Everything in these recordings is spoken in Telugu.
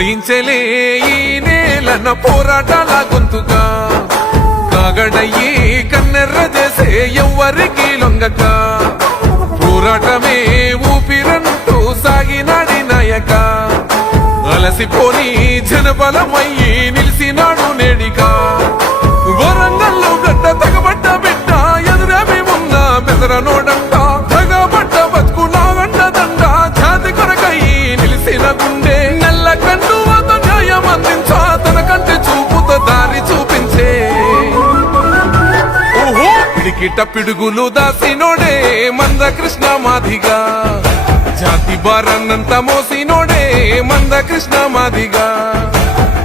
ఉదయించలే ఈ నేలన పోరాటాల గొంతుగా కాగడయ్యి కన్నెర్ర చేసే ఎవ్వరికి లొంగక పోరాటమే ఊపిరంటూ సాగినాడి నాయక అలసిపోని జనబలమయ్యి నిలిసినాడు నేడిగా వరంగల్లో గడ్డ తగబడ్డ బిడ్డ ఎదురేమి ఉన్న బెదరనోడంట తగబడ్డ బతుకు నాగండ దండ జాతి కొరకయ్యి నిలిసిన గుండె నెల్ల కండు వద్ద న్యాయం అందించా తన కంటి చూపుతో దారి చూపించే ఓహో పిడికిట పిడుగులు దాసినోడే మంద కృష్ణ మాదిగా జాతి భారాన్నంత మోసినోడే మంద కృష్ణ మాదిగా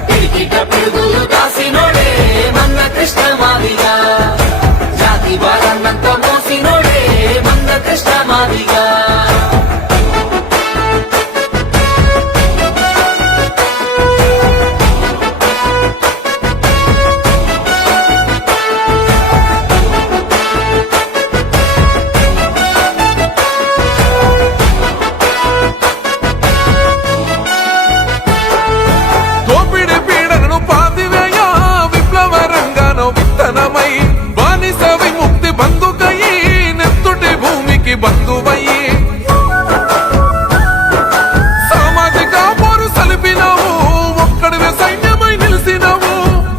పిడికిట పిడుగులు దాసినోడే మంద కృష్ణ మాదిగా జాతి భారాన్నంత మోసినోడే మంద కృష్ణ మాదిగా బంధువయ్యి సామాజిక పోరు సలిపినావు ఒక్కడివే సైన్యమై నిలిసినావు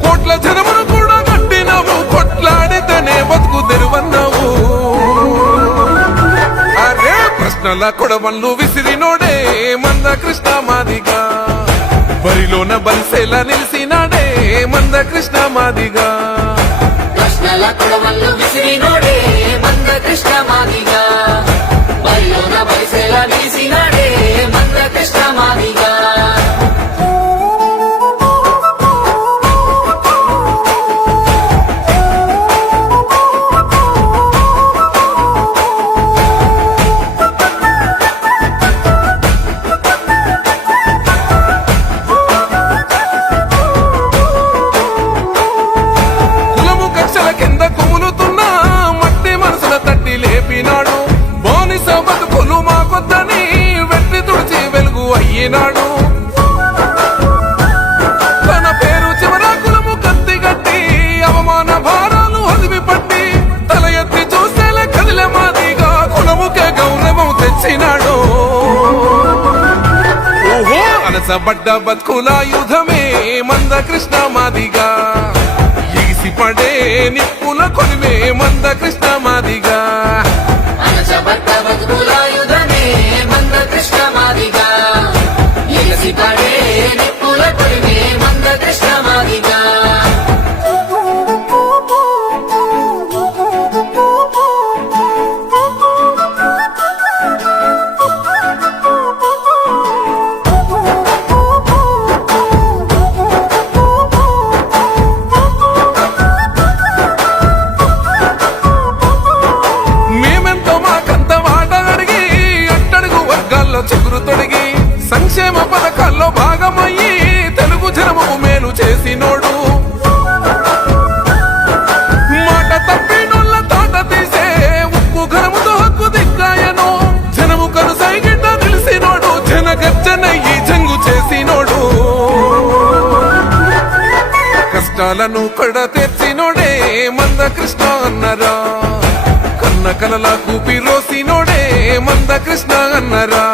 కోట్ల జనమును కూడా కట్టినావు కొట్లాడితేనే బతుకు తెరువన్నావు అరే ప్రశ్నల కొడవళ్ళు విసిరినోడే మంద కృష్ణ మాదిగా బరిలోన బలిసేలా నిలిసినాడే మంద కృష్ణ మాదిగా ప్రశ్నల కొడవళ్ళు విసిరినోడే మంద కృష్ణ మాదిగా బరిలోన బలిసేలా నిలిసినాడే మంద కృష్ణ మాదిగా కులము కక్షల కింద కుములుతున్న మట్టి మనసుల తట్టి లేపినాడు బానిస బతుకులు మాకొద్దని వెట్టి తుడిచి వెలుగు అయ్యినాడు తన పేరు చివర కులము కత్తి గట్టి అవమాన భారాలు అదిమి పట్టి తల ఎత్తి చూసేలా కదిలే మాదిగా కులముకే గౌరవం తెచ్చినాడు ఓహో అనసబడ్డ బతుకుల యుధమే మంద కృష్ణ మాదిగా ఎగిసిపడే నిప్పుల కొనివే మంద కృష్ణ మాదిగా అనచబడ్డ బతుకులాయుధమే మంద కృష్ణ మాదిగా ఎగసిపడే నిప్పుల కొలిమే మంద కృష్ణ మాదిగా చిగురు తొడిగి సంక్షేమ పథకాల్లో భాగమయ్యి తెలుగు జనముకు మేలు చేసినోడు మాట తప్పినోళ్ళ తాట తీసే ఉప్పు ఘనముతో హక్కు దిక్కాయను జనము కనుసైగిట నిలిసినోడు జనగర్జనయ్యి జంగు చేసినోడు కష్టాలను కడ తెచ్చినోడే మంద కృష్ణ అన్నరా కన్న కలల కూపి రోసినోడే మంద కృష్ణ అన్నరా